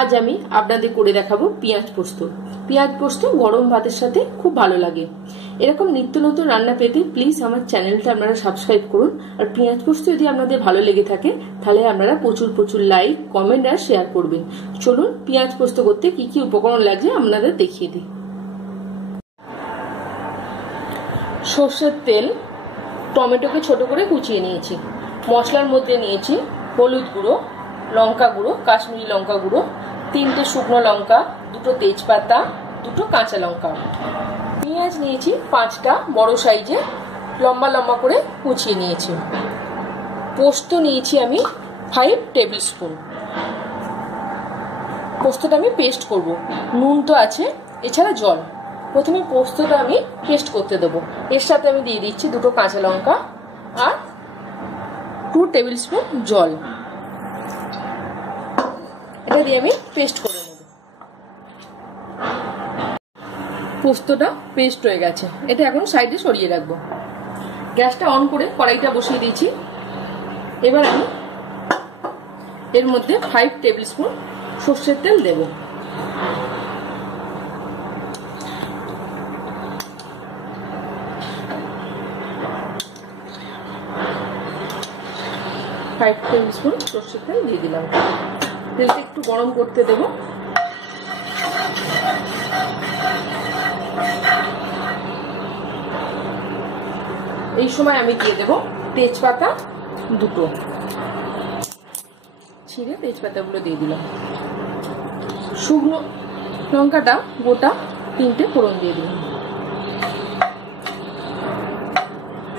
আজ আমি আপনাদের করে দেখাবো পেঁয়াজ পোস্ত। পেঁয়াজ পোস্ত গরম ভাতের সাথে খুব ভালো লাগে। এরকম নিত্য নতুন রান্না পেতে প্লিজ আমার চ্যানেলটা আপনারা সাবস্ক্রাইব করুন। আর পেঁয়াজ পোস্ত যদি আপনাদের ভালো লেগে থাকে তাহলে আপনারা প্রচুর প্রচুর লাইক, কমেন্ট আর শেয়ার করবেন। চলুন পেঁয়াজ পোস্ত করতে কি কি উপকরণ লাগছে আপনাদের দেখিয়ে দিই। সর্ষের তেল, টমেটোকে ছোট করে কুচিয়ে নিয়েছি। মশলার মধ্যে নিয়েছি হলুদ গুঁড়ো, লঙ্কা গুঁড়ো, কাশ্মীরি লঙ্কা গুঁড়ো, 3টে শুকনো লঙ্কা, 2টো তেজপাতা, 2টো কাঁচা লঙ্কা। পেঁয়াজ নিয়েছি 5টা বড় সাইজে লম্বা লম্বা করে কুচিয়ে নিয়েছি। পোস্ত নিয়েছি আমি 5 টেবিল স্পুন। পোস্তটা আমি পেস্ট করব। নুন তো আছে, এছাড়া জল। প্রথমে পোস্তটা আমি পেস্ট করতে দেবো। এর সাথে আমি দিয়ে দিচ্ছি 2টো কাঁচা লঙ্কা আর 2 টেবিল স্পুন জল। এটা দিয়ে আমি পেস্ট করে নেব। পোস্তটা পেস্ট হয়ে গেছে, এটা এখন সাইডে সরিয়ে রাখবো। গ্যাসটা অন করে কড়াইটা বসিয়ে দিয়েছি। এবার আমি এর মধ্যে 5 টেবিল স্পুন সর্ষের তেল দেব। সর্ষের তেল দিয়ে দিলাম। তেলটা একটু গরম করতে দেব। এই সময় আমি দিয়ে দেব তেজপাতা 2টো, ছিঁড়ে তেজপাতাগুলো দিয়ে দিলাম। শুকনো লঙ্কাটা গোটা 3টে ফোড়ন দিয়ে দিলাম।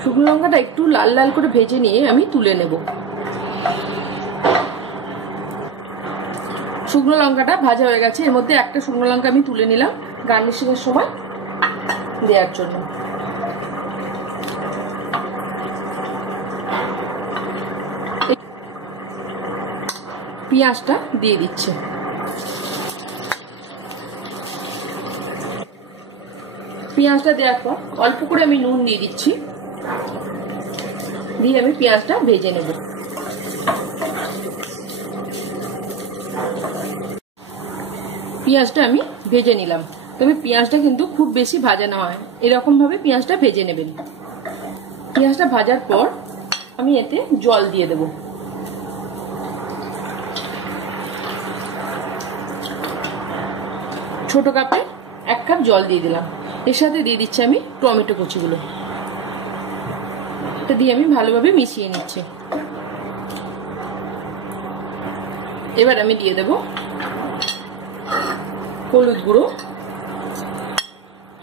শুকনো লঙ্কাটা একটু লাল লাল করে ভেজে নিয়ে আমি তুলে নেব। শুকনো লঙ্কাটা ভাজা হয়ে গেছে। এর মধ্যে একটা শুকনো লঙ্কা আমি তুলে নিলাম গার্নিশিং এর সময় দেওয়ার জন্য। পেঁয়াজটা দিয়ে দিচ্ছি। পেঁয়াজটা দেওয়ার পর অল্প করে আমি নুন দিয়ে দিচ্ছি, দিয়ে আমি পেঁয়াজটা ভেজে নেব। পেঁয়াজটা আমি ভেজে নিলাম। তবে পেঁয়াজটা কিন্তু খুব বেশি ভাজা না হয়, এরকম ভাবে পেঁয়াজটা ভেজে নেবেন। পেঁয়াজটা ভাজার পর আমি এতে জল দিয়ে দেব। ছোট কাপে 1 কাপ জল দিয়ে দিলাম। এর সাথে দিয়ে দিচ্ছি আমি টমেটো কুচিগুলো। এটা দিয়ে আমি ভালোভাবে মিশিয়ে নিচ্ছি। এবার আমি দিয়ে দেব হলুদ গুঁড়ো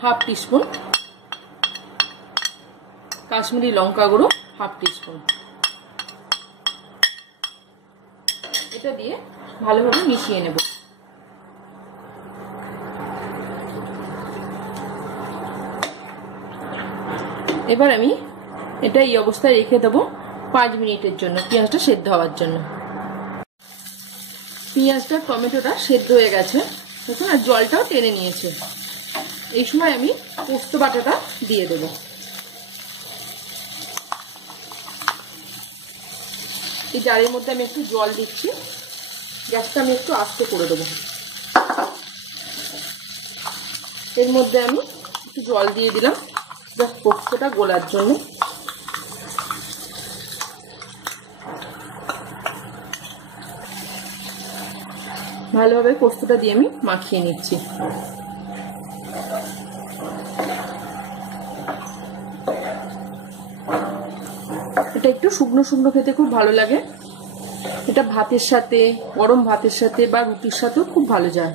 1/2 টিস্পুন, কাশ্মীরি লঙ্কা গুঁড়ো 1/2 টিস্পুন। এটা দিয়ে ভালোভাবে মিশিয়ে নেব। এবার আমি এটা এই অবস্থায় রেখে দেবো 5 মিনিটের জন্য, পেঁয়াজটা সেদ্ধ হওয়ার জন্য। পেঁয়াজটা টমেটোটা সেদ্ধ হয়ে গেছে দেখুন, আর জলটাও টেনে নিয়েছে। এই সময় আমি পোস্ত বাটাটা দিয়ে দেব। এই জারের মধ্যে আমি একটু জল দিচ্ছি। গ্যাসটা আমি একটু আস্তে করে দেবো। এর মধ্যে আমি একটু জল দিয়ে দিলাম জাস্ট পোস্তটা গোলার জন্য। ভালোভাবে পোস্তটা দিয়ে আমি মাখিয়ে নিচ্ছি। এটা একটু শুকনো শুকনো খেতে খুব ভালো লাগে। এটা ভাতের সাথে, গরম ভাতের সাথে বা রুটির সাথেও খুব ভালো যায়।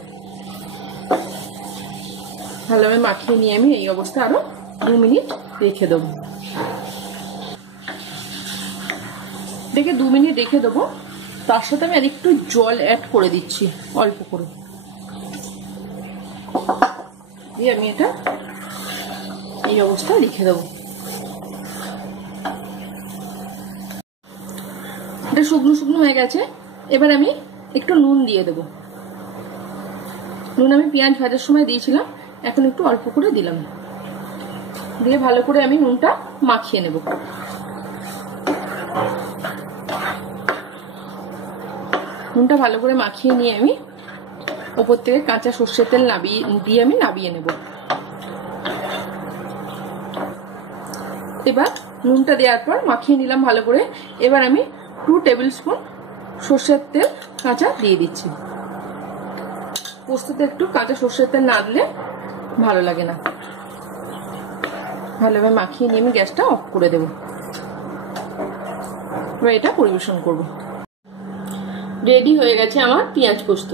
ভালোভাবে মাখিয়ে নিয়ে আমি এই অবস্থা আরো 2 মিনিট রেখে দেবো। দেখে 2 মিনিট রেখে দেবো। তার সাথে আমি আর একটু জল অ্যাড করে দিচ্ছি অল্প করে। দিয়ে আমি এটা এই অবস্থায় রেখে দেবো। এটা শুকনো শুকনো হয়ে গেছে। এবার আমি একটু নুন দিয়ে দেবো। নুন আমি পেঁয়াজ ভাজার সময় দিয়েছিলাম, এখন একটু অল্প করে দিলাম। দিয়ে ভালো করে আমি নুনটা মাখিয়ে নেব। নুনটা ভালো করে মাখিয়ে নিয়ে আমি ওপর থেকে কাঁচা সর্ষের তেল দিয়ে আমি নাবিয়ে নেব। এবার নুনটা দেওয়ার পর মাখিয়ে নিলাম ভালো করে। এবার আমি 2 টেবিল স্পুন সর্ষের তেল কাঁচা দিয়ে দিচ্ছি। পোস্ততে একটু কাঁচা সর্ষের তেল না দিলে ভালো লাগে না। ভালোভাবে মাখিয়ে নিয়ে আমি গ্যাসটা অফ করে দেব। এবার এটা পরিবেশন করব। রেডি হয়ে গেছে আমার পেঁয়াজ পোস্ত।